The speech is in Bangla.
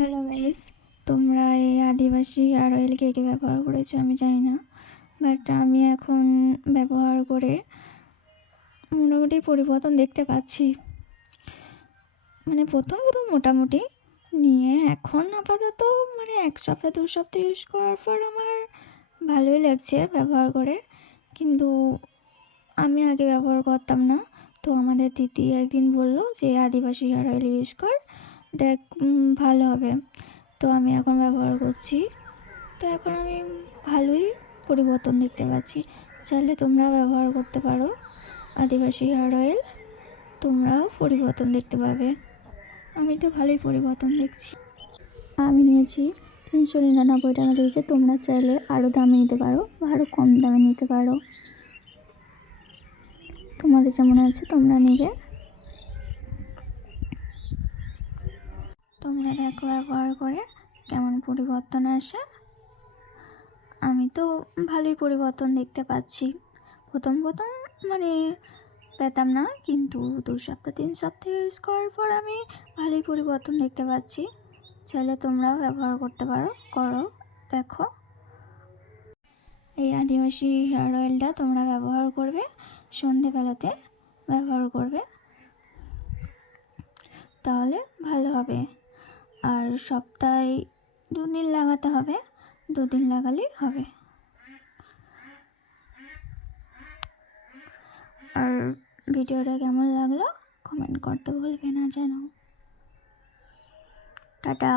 হ্যালো গাইস, তোমরা এই আদিবাসী হেয়ার অয়েল কে কে ব্যবহার করেছো আমি জানি না, বাট আমি এখন ব্যবহার করে মোটামুটি পরিবর্তন দেখতে পাচ্ছি। মানে প্রথম মোটামুটি নিয়ে এখন আপাতত মানে 1 সপ্তাহ 2 সপ্তাহ ইউজ করার পর আমার ভালোই লাগছে ব্যবহার করে। কিন্তু আমি আগে ব্যবহার করতাম না, তো আমাদের দিদি একদিন বললো যে আদিবাসী হেয়ার অয়েল ইউজ কর, দেখ ভালো হবে। তো আমি এখন ব্যবহার করছি, তো এখন আমি ভালোই পরিবর্তন দেখতে পাচ্ছি। চাইলে তোমরা ব্যবহার করতে পারো আদিবাসী হেয়ার অয়েল, তোমরাও পরিবর্তন দেখতে পাবে। আমি তো ভালোই পরিবর্তন দেখছি। আমি নিয়েছি 399 টাকা দিয়েছে, তোমরা চাইলে আরও দামে নিতে পারো বা আরও কম দামে নিতে পারো, তোমাদের যেমন আছে তোমরা নেবে। তোমরা দেখো ব্যবহার করে কেমন পরিবর্তন আসে। আমি তো ভালোই পরিবর্তন দেখতে পাচ্ছি। প্রথম মানে পেতাম না, কিন্তু 2 সপ্তাহ 3 সপ্তাহ ইউজ করার পর আমি ভালোই পরিবর্তন দেখতে পাচ্ছি। চাইলে তোমরাও ব্যবহার করতে পারো, করো, দেখো। এই আদিবাসী হেয়ার অয়েলটা তোমরা ব্যবহার করবে, সন্ধেবেলাতে ব্যবহার করবে, তাহলে ভালো হবে। আর সপ্তাহে 2 দিন লাগাতে হবে, 2 দিন লাগালেই হবে। আর ভিডিওটা কেমন লাগলো কমেন্ট করতে ভুলবে না যেন। টাটা।